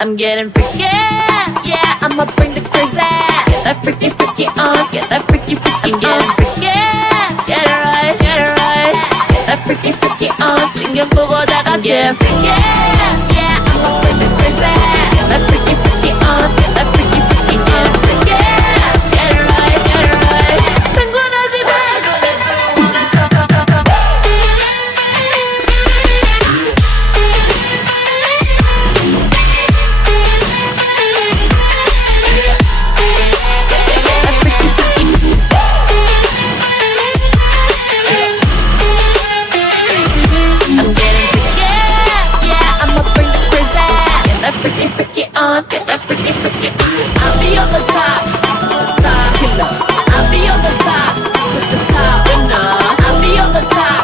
I'm getting freaky, yeah, I'ma bring the crazy. Get that freaky, freaky on, get that freaky, freaky on. I'm getting freaky, get it right, get it right. Get that freaky, freaky on, 챙겨 보고 다 같이. I'm getting freaky, yeah, I'ma bring the crazy. Get that freaky, freaky on, get that freaky, freaky on. Getting freaky, get it right, get it right. 상관하지 마. Freaky, freaky on, get that freaky, freaky on. I'll be on the top, top killer. I'll be on the top, with the top winner. I'll be on the top,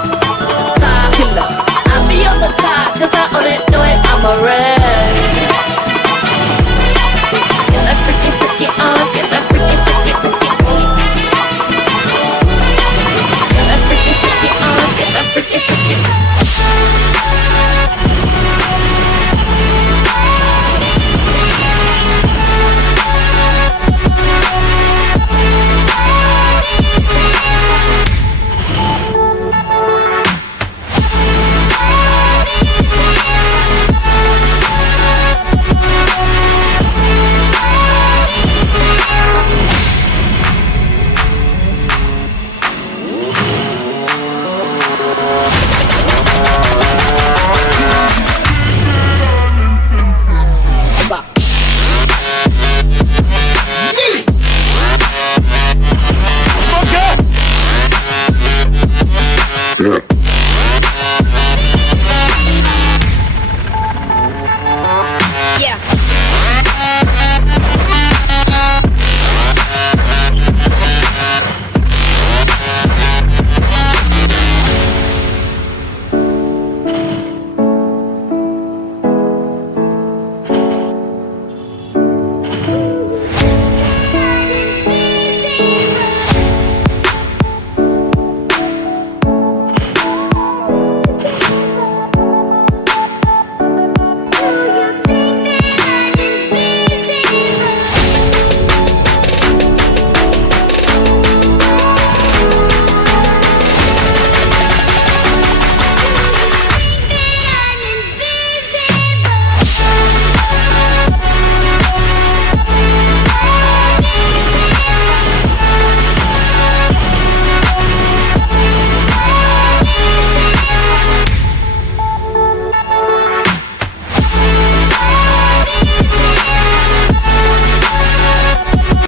top killer. I'll be on the top, 'cause I own it, know it, I'm a real